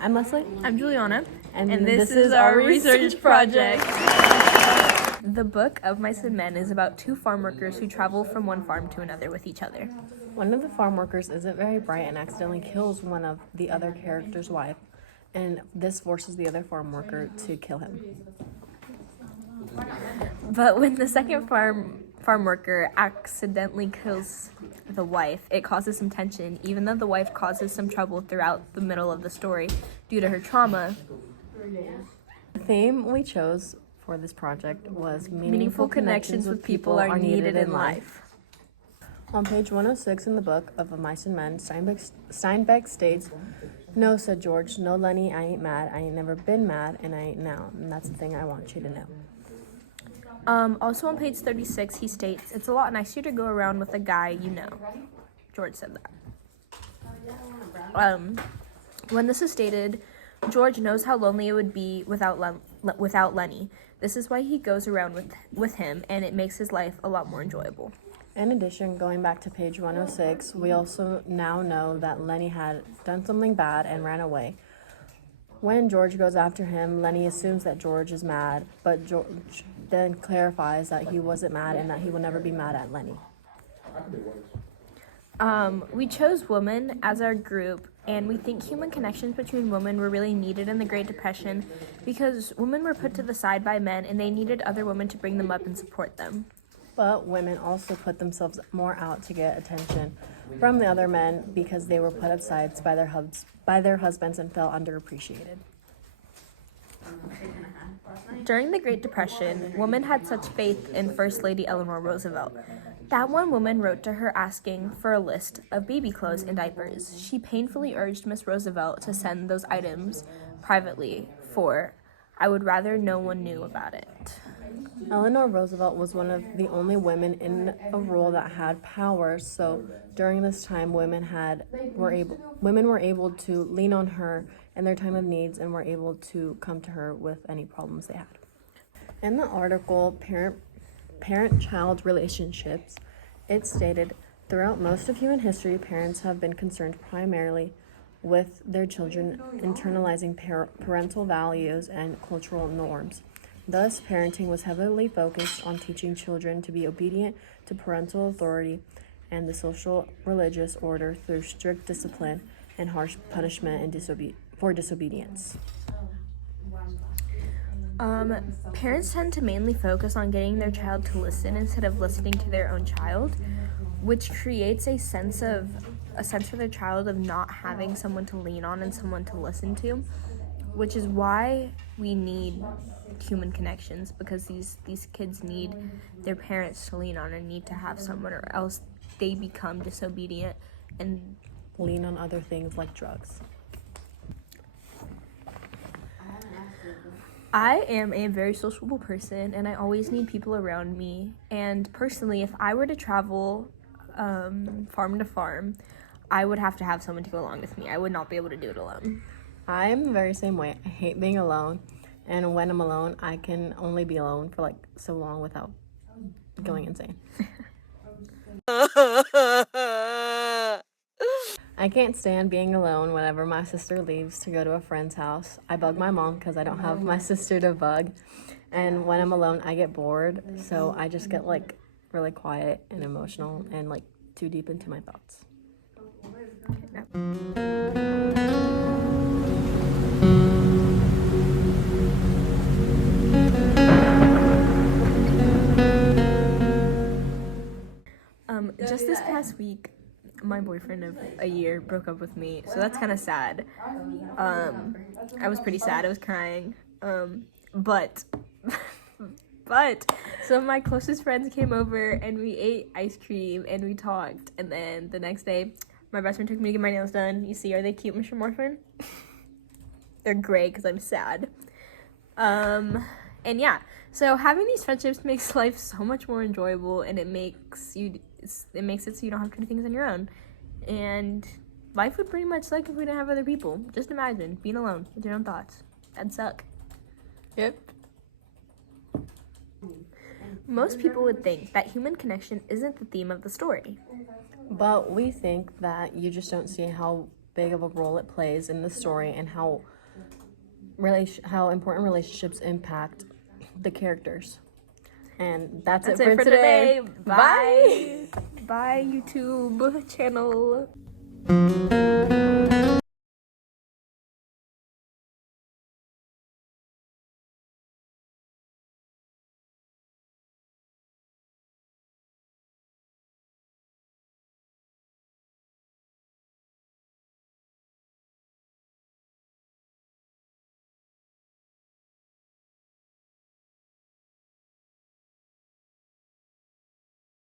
I'm Leslie. I'm Juliana. And this is our research project. The book of Mice and Men is about two farm workers who travel from one farm to another with each other. One of the farm workers isn't very bright and accidentally kills one of the other character's wife, and this forces the other farm worker to kill him. But when the second farm worker accidentally kills the wife, it causes some tension, even though the wife causes some trouble throughout the middle of the story due to her trauma. The theme we chose for this project was Meaningful connections with people are needed in life. On page 106 in the book of Mice and Men, Steinbeck states, "No," said George, "no, Lenny, I ain't mad. I ain't never been mad, and I ain't now. And that's the thing I want you to know." Also on page 36, he states, "It's a lot nicer to go around with a guy you know." George said that. When this is stated, George knows how lonely it would be without Lenny. This is why he goes around with him, and it makes his life a lot more enjoyable. In addition, going back to page 106, we also now know that Lenny had done something bad and ran away. When George goes after him, Lenny assumes that George is mad, but George then clarifies that he wasn't mad and that he will never be mad at Lenny. We chose women as our group, and we think human connections between women were really needed in the Great Depression because women were put to the side by men and they needed other women to bring them up and support them. But women also put themselves more out to get attention from the other men because they were put aside by their husbands and felt underappreciated. During the Great Depression, women had such faith in First Lady Eleanor Roosevelt that one woman wrote to her asking for a list of baby clothes and diapers. She painfully urged Miss Roosevelt to send those items privately for, "I would rather no one knew about it." Eleanor Roosevelt was one of the only women in a role that had power, so during this time women were able to lean on her in their time of needs and were able to come to her with any problems they had. In the article Parent-Child Relationships, it stated, "Throughout most of human history, parents have been concerned primarily with their children internalizing parental values and cultural norms. Thus, parenting was heavily focused on teaching children to be obedient to parental authority and the social religious order through strict discipline and harsh punishment and for disobedience." Parents tend to mainly focus on getting their child to listen instead of listening to their own child, which creates a sense for their child of not having someone to lean on and someone to listen to, which is why we need human connections, because these kids need their parents to lean on and need to have someone, or else they become disobedient and lean on other things like drugs. I am a very sociable person, and I always need people around me. And personally, if I were to travel farm to farm, I would have to have someone to go along with me. I would not be able to do it alone. I am the very same way. I hate being alone, and when I'm alone, I can only be alone for so long without going insane. I can't stand being alone whenever my sister leaves to go to a friend's house. I bug my mom because I don't have my sister to bug. And when I'm alone, I get bored. So I just get really quiet and emotional and too deep into my thoughts. Just this past week, my boyfriend of a year broke up with me, so that's kind of sad. I was pretty sad. I was crying. But some of my closest friends came over and we ate ice cream and we talked. And then the next day, my best friend took me to get my nails done. You see, are they cute, Mr. Morphin? They're gray because I'm sad. And yeah, so having these friendships makes life so much more enjoyable, and it makes it so you don't have to do things on your own. And life would pretty much suck if we didn't have other people. Just imagine being alone with your own thoughts. That'd suck. Yep. Most people would think that human connection isn't the theme of the story. But we think that you just don't see how big of a role it plays in the story and how important relationships impact the characters. And that's it for today. Bye. Bye, YouTube channel.